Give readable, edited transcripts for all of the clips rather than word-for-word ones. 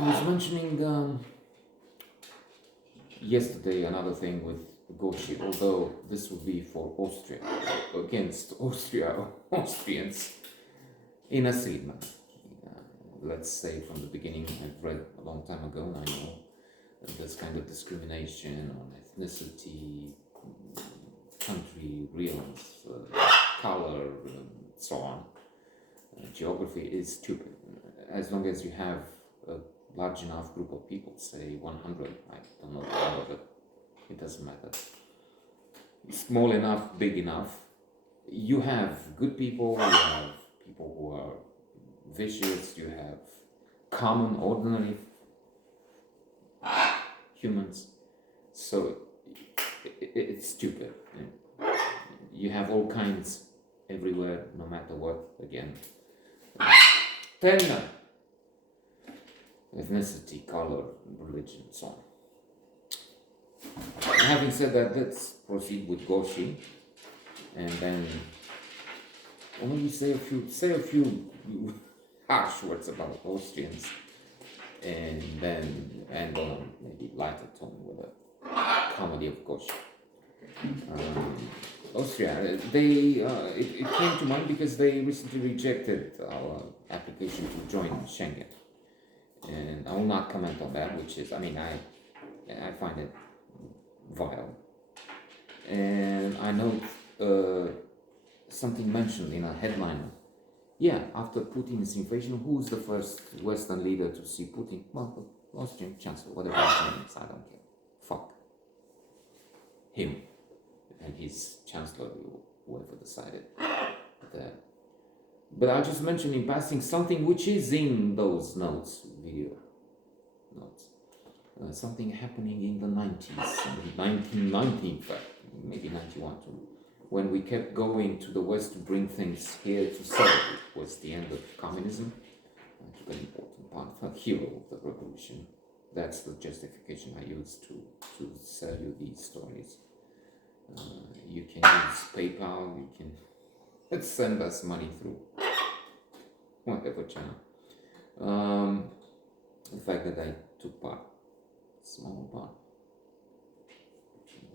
I was mentioning yesterday another thing with Goshi, although this would be for Austria, against Austrians in a statement. Let's say from the beginning, I've read a long time ago, and I know this kind of discrimination on ethnicity, country, realms, color, and so on, geography is stupid. As long as you have a large enough group of people, say 100, I don't know the number, but it doesn't matter. Small enough, big enough, you have good people, you have people who are vicious, you have common, ordinary humans. So it's stupid. You have all kinds everywhere, no matter what, again. 10 ethnicity, color, religion, so on. Having said that, let's proceed with Goshi, and then maybe say a few harsh words about Austrians, and then end on maybe lighter tone with a comedy of Goshi. Austria, it came to mind because they recently rejected our application to join Schengen, and I will not comment on that, which is, I find it vile. And I note something mentioned in a headline. Yeah, after Putin's invasion, who's the first Western leader to see Putin? Well, the Austrian Chancellor, whatever his name is, I don't care. Fuck him and his Chancellor, whoever decided that. But I'll just mention in passing something which is in those notes, video notes. Something happening in the 90s, 1990 in fact, maybe 91 too, when we kept going to the West to bring things here to celebrate was the end of communism. I took an important part, a hero of the revolution. That's the justification I use to sell you these stories. You can use PayPal, you can send us money through whatever channel. The fact that I took part, small part.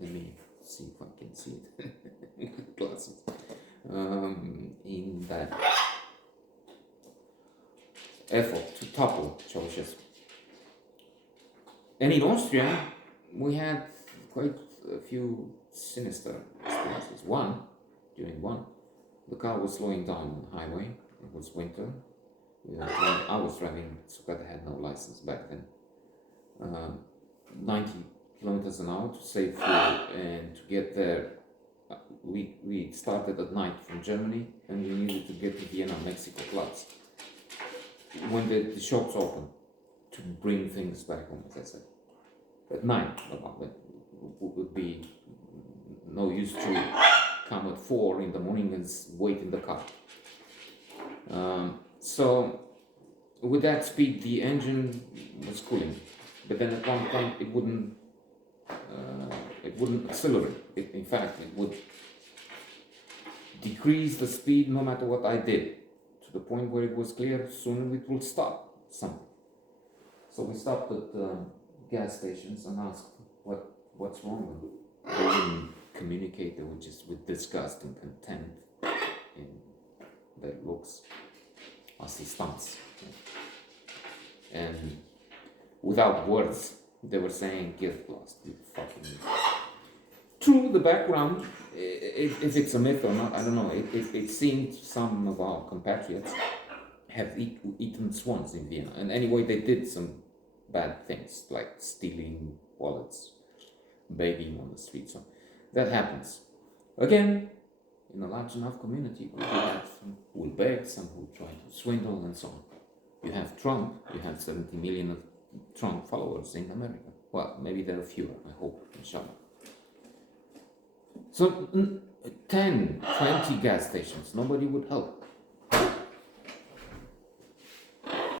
Let me see if I can see it with glasses. In that effort to topple Ceausescu. And in Austria, we had quite a few sinister experiences. During one, the car was slowing down on the highway. It was winter. I was driving, so I had no license back then. 90 kilometers an hour to save fuel, and to get there, we started at night from Germany, and we needed to get to Vienna, Mexico clubs when the shops opened to bring things back home, as I said. At night, would be no use to come at 4 in the morning and wait in the car. So with that speed, the engine was cooling, but then at one point it wouldn't accelerate. In fact, it would decrease the speed no matter what I did, to the point where it was clear soon it will stop something. So we stopped at gas stations and asked what's wrong with it. They wouldn't communicate. They were just with disgust and contempt in their looks, assistance, and without words they were saying, "Get lost, you fucking." True, the background, if it's a myth or not, I don't know. It seemed some of our compatriots have eaten swans in Vienna, and anyway, they did some bad things like stealing wallets, begging on the streets. So that happens. Again, in a large enough community, we have some who will beg, some who try to swindle, and so on. You have Trump, you have 70 million of Trump followers in America. Well, maybe there are fewer, I hope, inshallah. So 10, 20 gas stations, nobody would help.